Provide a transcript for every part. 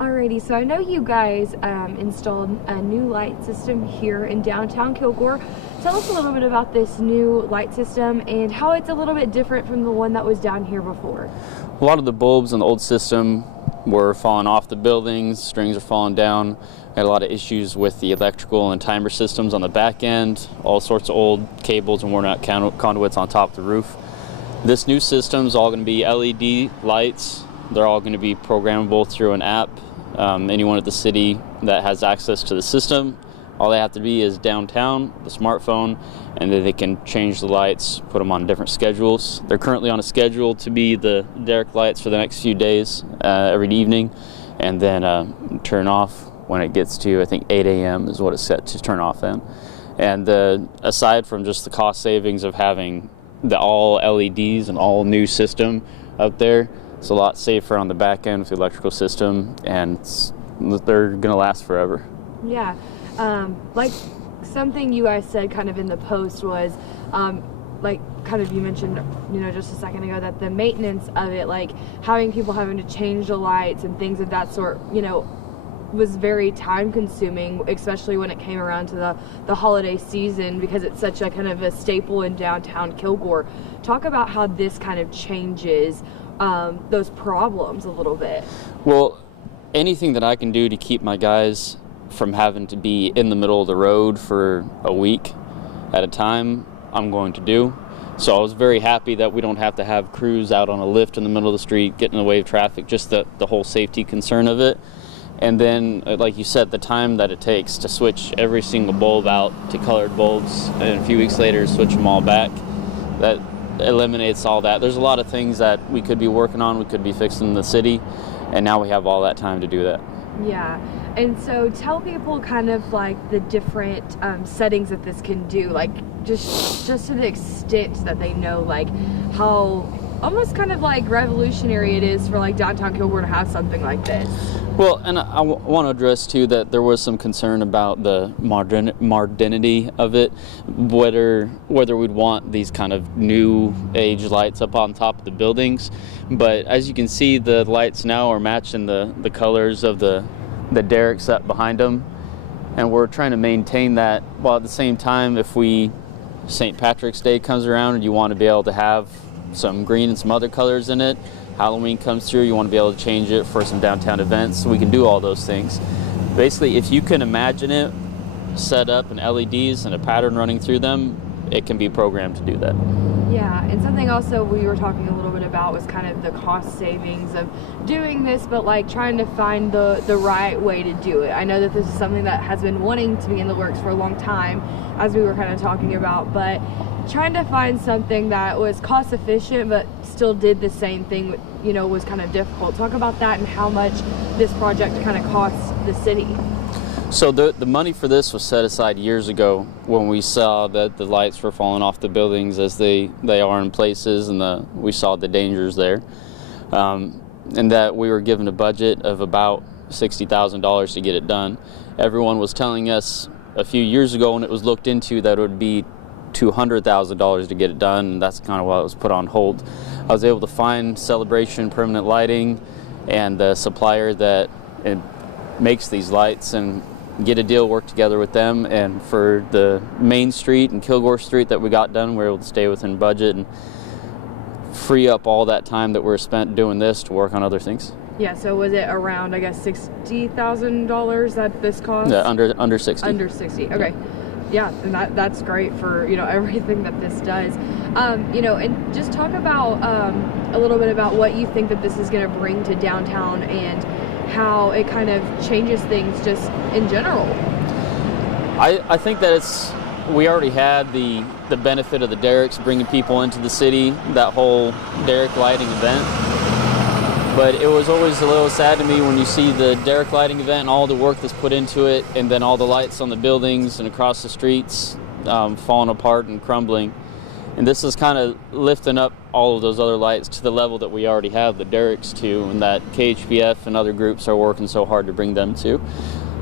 Alrighty, so I know you guys installed a new light system here in downtown Kilgore. Tell us a little bit about this new light system and how it's a little bit different from the one that was down here before. A lot of the bulbs in the old system were falling off the buildings, strings are falling down. Had a lot of issues with the electrical and timer systems on the back end, all sorts of old cables and worn out conduits on top of the roof. This new system is all going to be LED lights. They're all going to be programmable through an app. Anyone at the city that has access to the system, all they have to be is downtown, the smartphone, and then they can change the lights, put them on different schedules. They're currently on a schedule to be the derrick lights for the next few days, every evening, and then turn off when it gets to, I think, 8 a.m. is what it's set to turn off then. And aside from just the cost savings of having the all LEDs and all new system out there, it's a lot safer on the back end with the electrical system, and they're going to last forever. Yeah. Like something you guys said kind of in the post was, like kind of you mentioned, just a second ago, that the maintenance of it, like having people having to change the lights and things of that sort, was very time consuming, especially when it came around to the holiday season, because it's such a kind of a staple in downtown Kilgore. Talk about how this kind of changes those problems a little bit. Well, anything that I can do to keep my guys from having to be in the middle of the road for a week at a time, I'm going to do. So I was very happy that we don't have to have crews out on a lift in the middle of the street, getting in the way of traffic, just the whole safety concern of it. And then, like you said, the time that it takes to switch every single bulb out to colored bulbs, and a few weeks later switch them all back, that eliminates all that. There's a lot of things that we could be working on, we could be fixing in the city, and now we have all that time to do that. Yeah, and so tell people kind of like the different settings that this can do, like just to the extent that they know, like how almost kind of like revolutionary it is for like downtown Kilgore to have something like this. Well, and I want to address too that there was some concern about the modernity of it, whether we'd want these kind of new age lights up on top of the buildings. But as you can see, the lights now are matching the colors of the derrick set behind them, and we're trying to maintain that, while at the same time, if St. Patrick's Day comes around and you want to be able to have some green and some other colors in it, Halloween comes through, you want to be able to change it for some downtown events, so we can do all those things. Basically, if you can imagine it set up in LEDs and a pattern running through them, it can be programmed to do that. Yeah, and something also we were talking a little bit about was kind of the cost savings of doing this, but like trying to find the right way to do it. I know that this is something that has been wanting to be in the works for a long time, as we were kind of talking about, but trying to find something that was cost efficient but still did the same thing, was kind of difficult. Talk about that and how much this project kind of costs the city. So the money for this was set aside years ago when we saw that the lights were falling off the buildings as they are in places, and we saw the dangers there, and that we were given a budget of about $60,000 to get it done. Everyone was telling us a few years ago when it was looked into that it would be $200,000 to get it done, and that's kind of why it was put on hold. I was able to find Celebration Permanent Lighting and the supplier that makes these lights and get a deal, work together with them, and for the Main Street and Kilgore Street that we got done, we were able to stay within budget and free up all that time that we're spent doing this to work on other things. Yeah, so was it around, I guess, $60,000 that this cost? Yeah, under 60. Under 60, okay. Yeah, and that's great for, everything that this does. And just talk about a little bit about what you think that this is going to bring to downtown and how it kind of changes things just in general. I think that we already had the benefit of the derricks bringing people into the city, that whole derrick lighting event. But it was always a little sad to me when you see the derrick lighting event and all the work that's put into it, and then all the lights on the buildings and across the streets falling apart and crumbling. And this is kind of lifting up all of those other lights to the level that we already have the derricks to, and that KHPF and other groups are working so hard to bring them to.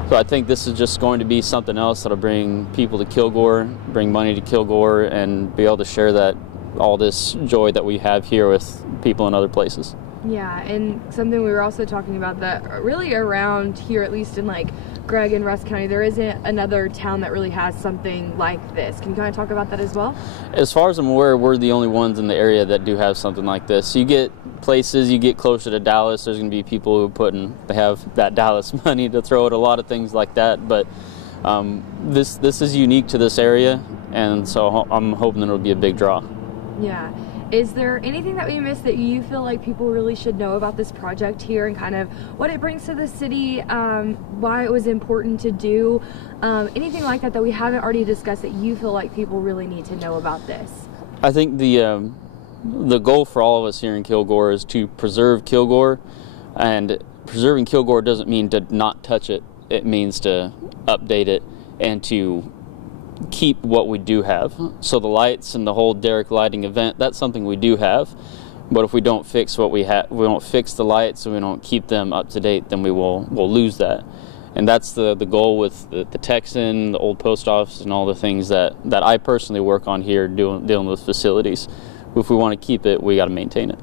So I think this is just going to be something else that'll bring people to Kilgore, bring money to Kilgore, and be able to share all this joy that we have here with people in other places. Yeah, and something we were also talking about that really around here, at least in like Gregg and Rusk County, there isn't another town that really has something like this. Can you kind of talk about that as well? As far as I'm aware, we're the only ones in the area that do have something like this. You get places, you get closer to Dallas, there's going to be people who they have that Dallas money to throw at a lot of things like that, but this is unique to this area, and so I'm hoping that it'll be a big draw. Yeah. Is there anything that we missed that you feel like people really should know about this project here and kind of what it brings to the city, why it was important to do, anything like that that we haven't already discussed that you feel like people really need to know about this? I think the goal for all of us here in Kilgore is to preserve Kilgore, and preserving Kilgore doesn't mean to not touch it. It means to update it and to keep what we do have. So the lights and the whole Derrick lighting event, that's something we do have, but if we don't fix what we have, we don't fix the lights and we don't keep them up to date, then we'll lose that. And that's the goal with the Texan, the old post office, and all the things that I personally work on here dealing with facilities. If we want to keep it, we got to maintain it.